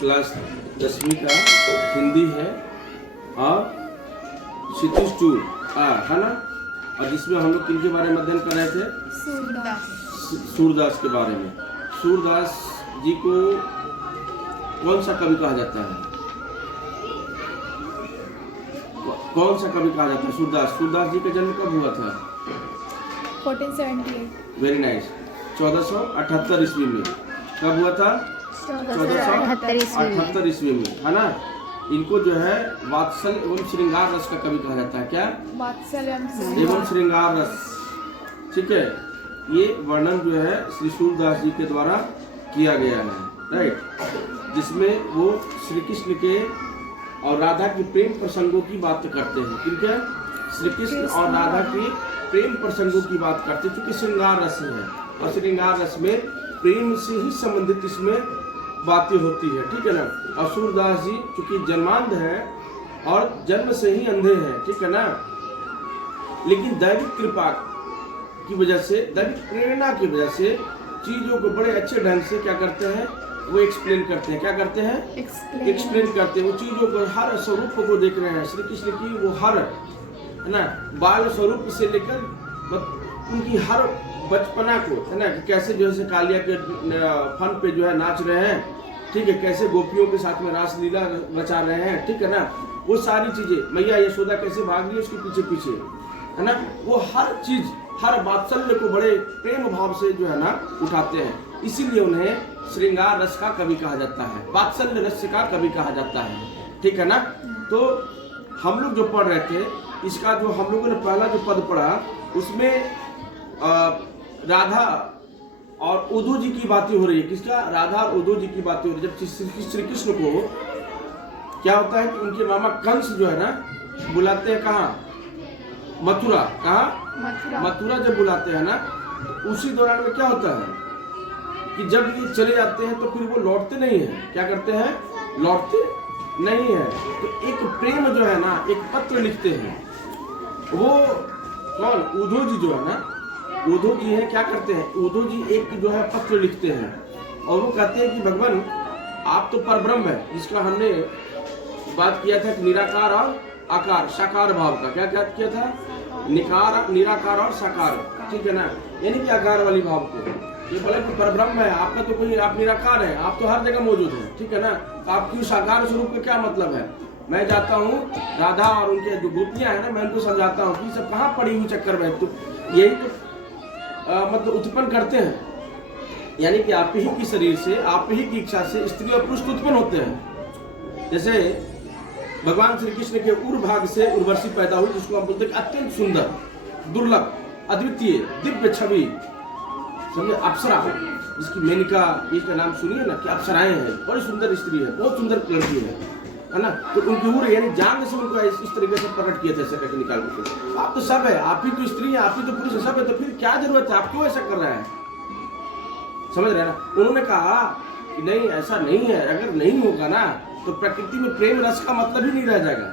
Class 10वीं का हिंदी है और क्षितिज 2 है ना। और जिसमें हम लोग किनके बारे में अध्ययन कर रहे थे? सूरदास के बारे में। सूरदास जी को कौन सा कवि कहा जाता है? कौन सा कवि कहा जाता है? सूरदास जी का जन्म कब हुआ था? 1478। Very nice. 1478 ईस्वी में। कब हुआ था? 1478 ईस्वी में, है ना। इनको जो है वात्सल्य एवं श्रृंगार रस का कवि कहा जाता है। क्या? वात्सल्य एवं श्रृंगार रस। ठीक है, ये वर्णन जो है श्री सूरदास जी के द्वारा किया गया है, राइट। जिसमें वो श्री कृष्ण के और राधा की प्रेम प्रसंगों की बात करते हैं। किनके? श्री कृष्ण और राधा की प्रेम प्रसंगों की बात करते हैं, क्योंकि श्रृंगार रस है और श्रृंगार रस में प्रेम से ही संबंधित इसमें बातें होती है। ठीक है ना। और सूरदास जी चूंकि जन्मांध है और जन्म से ही अंधे हैं, ठीक है ना, लेकिन दैविक कृपा की वजह से, दैविक प्रेरणा की वजह से चीजों को बड़े अच्छे ढंग से क्या करते हैं? वो एक्सप्लेन करते हैं। क्या करते हैं? एक्सप्लेन करते हैं। वो चीजों को, हर स्वरूप को देख रहे हैं श्री कृष्ण की, वो हर, है ना, बाल स्वरूप से लेकर उनकी हर बचपना को, है ना, कि कैसे जो है कालिया के फन पे जो है नाच रहे हैं, ठीक है, कैसे गोपियों के साथ में रास लीला रचा रहे हैं, ठीक है ना, वो सारी चीजें, मैया यशोदा कैसे भाग रही है उसके पीछे पीछे, है ना, वो हर चीज, हर वात्सल्य को बड़े प्रेम भाव से जो है ना उठाते हैं। इसीलिए उन्हें श्रृंगार रस का कवि कहा जाता है, वात्सल्य रस का कवि कहा जाता है, ठीक है ना। तो हम लोग जो पढ़ रहे थे, इसका जो हम लोगों ने पहला जो पद पढ़ा उसमें राधा और उद्धव जी की बातें हो रही है। किसका? राधा और उद्धव जी की बातें हो रही है। जब श्री कृष्ण को क्या होता है कि उनके मामा कंस जो है ना बुलाते हैं, कहाँ? मथुरा। कहाँ? मथुरा जब बुलाते हैं ना, तो उसी दौरान में क्या होता है कि जब ये चले जाते हैं तो फिर वो लौटते नहीं है। क्या करते हैं? लौटते नहीं है। तो एक प्रेम जो है ना, एक पत्र लिखते हैं। वो कौन? उद्धव जी जो है ना, उद्धव जी है, क्या करते हैं? उद्धव जी एक जो है पत्र लिखते हैं और वो कहते हैं कि भगवान आप तो परब्रह्म है, जिसका हमने बात किया था कि निराकार और आकार, साकार भाव का। क्या किया था? निराकार और साकार, ठीक है ना, यानी कि आकार वाली भाव को। ये बोला कि परब्रह्म है, आपका तो कोई, आप निराकार है, आप तो हर जगह मौजूद है, ठीक है ना। तो आपकी साकार स्वरूप का क्या मतलब है? मैं जाता हूँ राधा और उनके जो गोपियां हैं ना, मैं उनको समझाता हूँ कि सब कहाँ पड़ी हुई चक्कर में, तो यही तो मतलब उत्पन्न करते हैं, यानी कि आप ही की शरीर से, आप ही की इच्छा से स्त्री और पुरुष उत्पन्न होते हैं। जैसे भगवान श्री कृष्ण के उर भाग से उर्वशी पैदा हुई, जिसको हम बोलते हैं अत्यंत सुंदर, दुर्लभ, अद्वितीय, दिव्य छवि, समझे, अप्सरा, जिसकी मेनका, इसका नाम सुनिए ना, कि अप्सराएं हैं, बड़ी सुंदर स्त्री है, बहुत सुंदर लड़की है ना। तो उनकी उर यानी जांग से उनको इस तरीके से प्रकट किया था, ऐसा करके निकाल के। आप तो सब है, आप ही तो स्त्री है, आप ही तो पुरुष है, सब है, तो फिर क्या जरूरत है, आप क्यों ऐसा कर रहे हैं? समझ रहे हैं ना। उन्होंने कहा कि नहीं, ऐसा नहीं है, अगर नहीं होगा ना तो प्रकृति में प्रेम रस का मतलब ही नहीं रह जाएगा।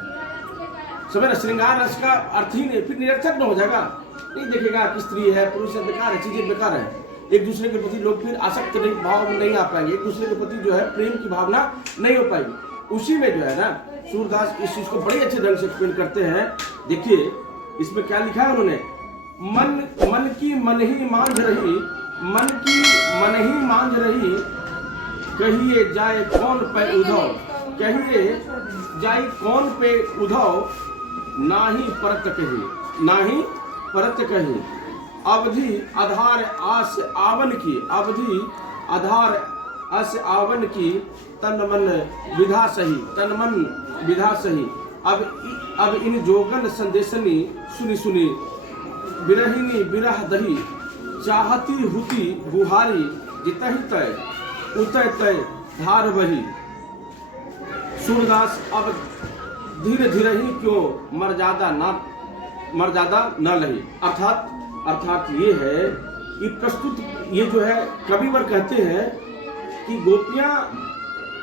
समझ रहे, श्रृंगार रस का अर्थ ही नहीं, फिर निरर्थक न हो जाएगा। नहीं देखेगा कि स्त्री है, पुरुष है, बेकार है, चीजें बेकार है। एक दूसरे के प्रति लोग फिर आसक्त भाव में नहीं आ पाएंगे, एक दूसरे के प्रति जो है प्रेम की भावना नहीं हो पाएगी। उसी में जो है ना सूरदास इस चीज को बड़े अच्छे ढंग से एक्सप्लेन करते हैं। देखिए इसमें क्या लिखा है उन्होंने, मन की मन ही मांझ रही, मन की मन ही मांझ रही, कहिए जाए कौन पे उधव, कहिए जाए कौन पे उधव, नाही परत कही, नाही परत कही, अवधि आधार आस आवन की, अवधि आधार अस आवन की, तन मन विधा सही, तन मन विधा सही, अब इन जोगन संदेशनी सुनी सुनी, बिरहिनी बिरह दही, चाहती हुती बुहारी, जितहि तय उतय तय धार बही। सूरदास अब धीरे धीरे ही क्यों मर्यादा न लही। अर्थात ये है कि प्रस्तुत, ये जो है कविवर कहते हैं कि गोपियां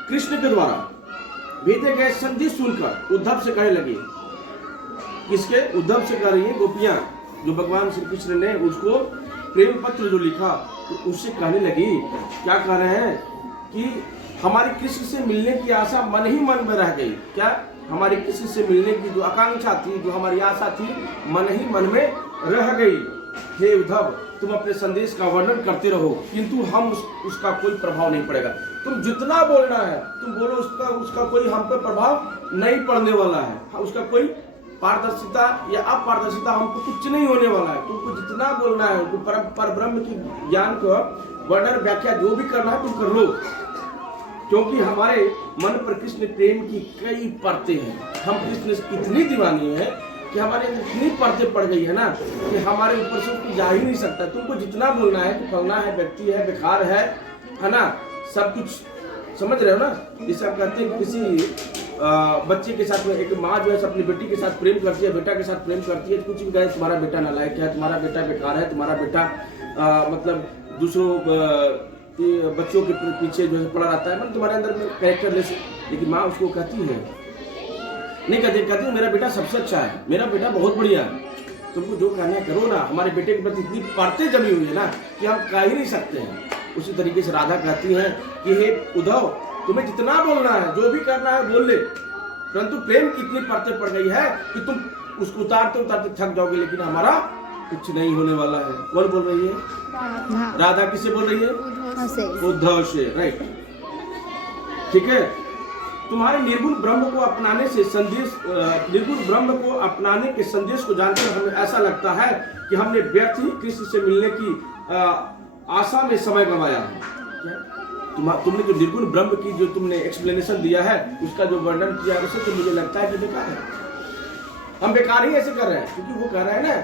कृष्ण के द्वारा भेजे गए संदेश सुनकर उद्धव से कहने लगी। किसके? उद्धव से कह रही है गोपियां, जो भगवान श्री कृष्ण ने उसको प्रेम पत्र जो लिखा, तो उससे कहने लगी, क्या कह रहे हैं कि हमारी कृष्ण से मिलने की आशा मन ही मन में रह गई। क्या? हमारी कृष्ण से मिलने की जो आकांक्षा थी, जो हमारी आशा थी, मन ही मन में रह गई। हे उद्धव, तुम अपने संदेश का वर्णन करते रहो, किंतु हम उसका कोई प्रभाव नहीं पड़ेगा। तुम जितना बोलना है तुम बोलो, उसका कोई हम पर प्रभाव नहीं पड़ने वाला है। उसका कोई पारदर्शिता या अपारदर्शिता हमको कुछ नहीं होने वाला है। तुमको जितना बोलना है, पर ब्रह्म की ज्ञान को वर्णन व्याख्या जो भी करना है तुम कर लो, क्योंकि हमारे मन पर कृष्ण प्रेम की कई परतें हैं। हम कृष्ण की इतनी दीवानी है कि हमारे इतनी परतें पड़ गई है ना कि हमारे ऊपर से कोई जा ही नहीं सकता। तुमको जितना बोलना है कि फलना है, व्यक्ति है, बेकार है ना, सब कुछ समझ रहे हो ना। जैसे आप कहते हैं किसी बच्चे के साथ में एक माँ जो है अपनी बेटी के साथ प्रेम करती है, बेटा के साथ प्रेम करती है, कुछ भी कहे तुम्हारा बेटा नालायक है, तुम्हारा बेटा बेकार है, तुम्हारा बेटा मतलब दूसरों बच्चों के पीछे जो है पड़ा रहता है, मतलब तुम्हारे अंदर में कैरेक्टरलेस। लेकिन माँ उसको कहती है, नहीं कहती मेरा बेटा सबसे अच्छा है, मेरा बेटा बहुत बढ़िया है, तुमको जो कहना है करो ना। हमारे बेटे के प्रति इतनी परतें जमी हुई है ना कि हम कह ही नहीं सकते हैं। उसी तरीके से राधा कहती हैं कि हे उद्धव, तुम्हें जितना बोलना है, जो भी करना है बोल ले, परंतु प्रेम की इतनी परतें पड़ गई है कि तुम उसको उतारते उतारते थक जाओगे, लेकिन हमारा कुछ नहीं होने वाला है। कौन बोल रही है? राधा किससे बोल रही है? उद्धव से। राइट, ठीक है। तुम्हारे निर्गुण ब्रह्म को अपनाने से निर्गुण ब्रह्म को अपनाने के संदेश को जानकर हमें ऐसा लगता है कि हमने व्यर्थ ही कृष्ण से मिलने की आशा में समय गंवाया है। तुमने जो निर्गुण ब्रह्म की जो तुमने एक्सप्लेनेशन दिया है, उसका जो वर्णन किया, उससे तो मुझे लगता है कि बेकार है। हम बेकार ही ऐसे कर रहे हैं, क्योंकि वो कह रहा है ना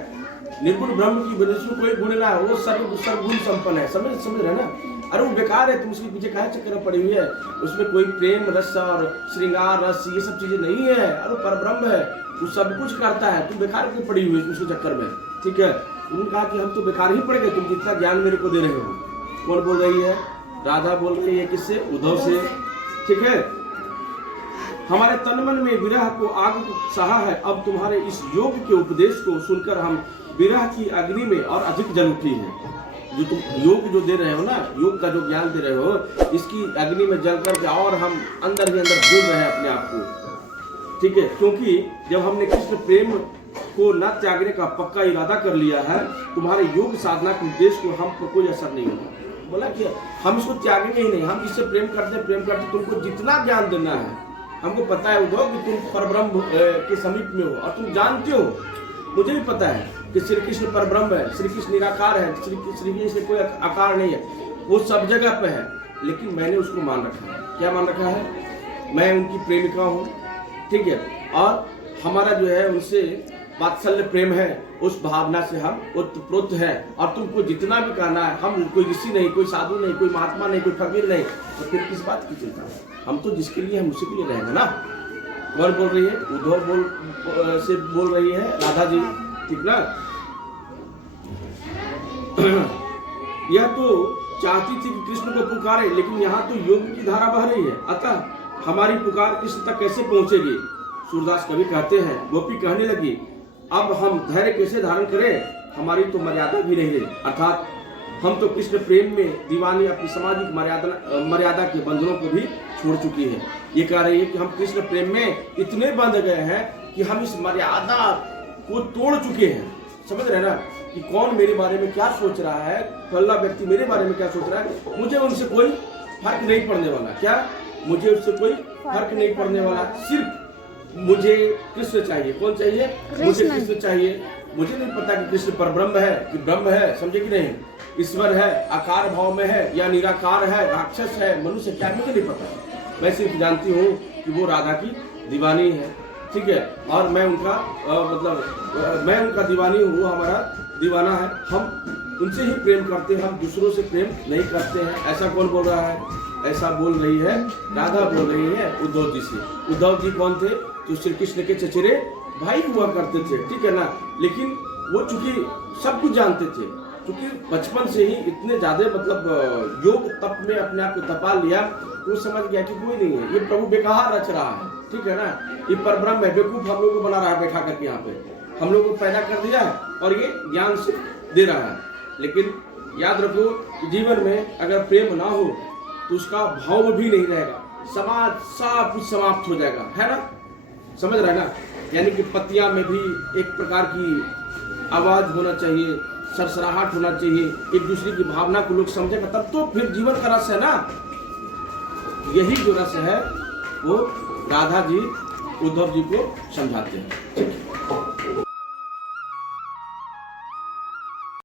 निर्गुण ब्रह्म की वजह से कोई गुण ना है, वो सर्वगुण संपन्न है। समझ रहे ना? अरे वो बेकार है, तुम उसके पीछे काहे चक्कर में पड़ी हुई है? उसमें कोई प्रेम रस और श्रृंगार रस ये सब चीजें नहीं है। अरे परब्रह्म है, वो सब कुछ करता है, तुम बेकार क्यों पड़ी हुई है उसके चक्कर में? ठीक है, उन्होंने कहा कि हम तो बेकार ही पड़ गए, तुम जितना ज्ञान मेरे को दे रहे हो। कौन बोल रही है? राधा बोल रही है। किससे? उद्धव से। ठीक है, हमारे तन मन में विरह को आग सहा है, अब तुम्हारे इस योग के उपदेश को सुनकर हम विरह की अग्नि में और अधिक जल उठी है। जो तुम योग जो दे रहे हो ना, योग का जो ज्ञान दे रहे हो, इसकी अग्नि में जल करके और हम अंदर ही अंदर भूल रहे हैं अपने आप को। ठीक है, क्योंकि जब हमने कृष्ण प्रेम को न त्यागने का पक्का इरादा कर लिया है, तुम्हारे योग साधना के उद्देश्य को हम पर कोई असर नहीं होगा। बोला कि हम इसको त्यागेंगे ही नहीं। हम जिससे प्रेम करते तुमको जितना ज्ञान देना है, हमको पता है उद्धव कि तुम परब्रह्म के समीप में हो, और तुम जानते हो, मुझे भी पता है कि श्री कृष्ण परब्रह्म है, श्री कृष्ण निराकार है, श्री कृष्ण कोई आकार नहीं है, वो सब जगह पे है। लेकिन मैंने उसको मान रखा है। क्या मान रखा है? मैं उनकी प्रेमिका हूँ। ठीक है, और हमारा जो है उनसे वात्सल्य प्रेम है, उस भावना से हम ओतप्रोत है। और तुमको जितना भी कहना है, हम कोई ऋषि नहीं, कोई साधु नहीं, कोई महात्मा नहीं, कोई फकीर नहीं, तो फिर किस बात की चिंता है? हम तो जिसके लिए हम उसी के लिए रहेंगे ना। कौन बोल रही है? उद्धव से बोल रही है राधा जी। ठीक ना? यह तो चाहती थी कि कृष्ण को पुकारे, लेकिन यहाँ तो योग की धारा बह रही है, अतः हमारी पुकार कृष्ण तक कैसे पहुंचेगी? सूरदास कवि कहते हैं, गोपी कहने लगी, अब हम धैर्य कैसे धारण करें? हमारी तो मर्यादा भी नहीं रही, अर्थात हम तो कृष्ण प्रेम में दीवानी अपनी सामाजिक मर्यादा के बंधनों को भी छोड़ चुकी है। ये कह रही है कि हम कृष्ण प्रेम में इतने बंध गए हैं कि हम इस मर्यादा को तोड़ चुके हैं। समझ रहे ना कि कौन मेरे बारे में क्या सोच रहा है, फला व्यक्ति मेरे बारे में क्या सोच रहा है, मुझे उनसे कोई फर्क नहीं पड़ने वाला। क्या? मुझे उससे कोई फर्क नहीं पड़ने वाला, सिर्फ मुझे कृष्ण चाहिए। कौन चाहिए? मुझे कृष्ण चाहिए। मुझे नहीं पता कि कृष्ण परब्रह्म है कि ब्रह्म है, समझे कि नहीं, ईश्वर है, आकार भाव में है या निराकार है, राक्षस है, मनुष्य क्या, मुझे नहीं पता। मैं सिर्फ जानती हूँ कि वो राधा की दीवानी है। ठीक है, और मैं उनका मैं उनका दीवानी हूँ, वो हमारा दीवाना है। हम उनसे ही प्रेम करते हैं, हम दूसरों से प्रेम नहीं करते हैं। ऐसा कौन बोल रहा है? ऐसा बोल रही है राधा, बोल रही है उद्धव जी से। उद्धव जी कौन थे? जो श्री कृष्ण के चचेरे भाई हुआ करते थे। ठीक है ना? लेकिन वो चूंकि सब कुछ जानते थे, क्योंकि बचपन से ही इतने ज्यादा मतलब योग तप में अपने आप को तपा लिया, तो समझ गया कि कोई नहीं है, ये प्रभु बेकार रच रहा है। ठीक है ना? ये परब्रह्म है, बेवकूफ हम लोग को बना रहा है बैठा करके यहाँ पे, हम लोग को पैदा कर दिया है और ये ज्ञान से दे रहा है। लेकिन याद रखो, जीवन में अगर प्रेम ना हो तो उसका भाव भी नहीं रहेगा, समाज सब कुछ समाप्त हो जाएगा, है ना? समझ रहे ना? यानी कि पत्तियां में भी एक प्रकार की आवाज होना चाहिए, सरसराहट होना चाहिए, एक दूसरे की भावना को लोग समझेगा, तब तो फिर जीवन का रस है ना। यही जो रस है वो राधा जी उद्धव जी को समझाते हैं।